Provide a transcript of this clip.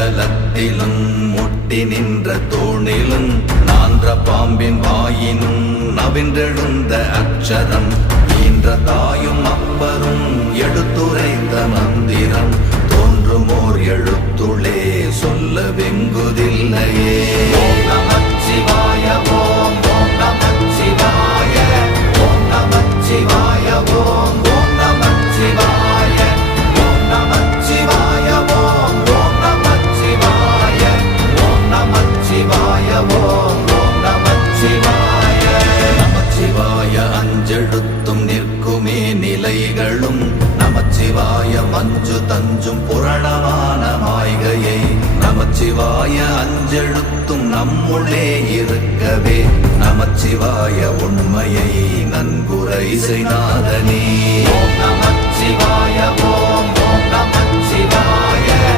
மண்டலத்திலும் முட்டி நின்ற தூணிலும் நான்ற பாம்பின் வாயினும் நவின்றெழுந்த அக்ஷரம் ஈன்ற தாயும் அப்பரும் எடுத்துரைத்த மந்திரம் தோன்றுமோர் எழுத்துளே சொல்ல வெங்குதில்லையே. ஓம் நமச்சிவாய ஓம் ஓம் நமச்சிவாய ஓம் நமச்சிவாய ஓம் ஓம் நமச்சிவாய ஓம் நமச்சிவாய ஓம் ஓம் நமச்சிவாய ஓம் நமச்சிவாய ஓம் ஓம் நமச்சிவாய. நமச்சிவாய அஞ்செழுத்தும் நிற்குமே நிலைகளும் நமச்சிவாய மஞ்சு தஞ்சும் புரணமான மாய்கையை நமச்சிவாய அஞ்செழுத்தும் நம்முள்ளே இருக்கவே நமச்சிவாய உண்மையை நன்குரை செய்நாதனே. ஓம் நமச்சிவாய ஓம் ஓம் நமச்சிவாய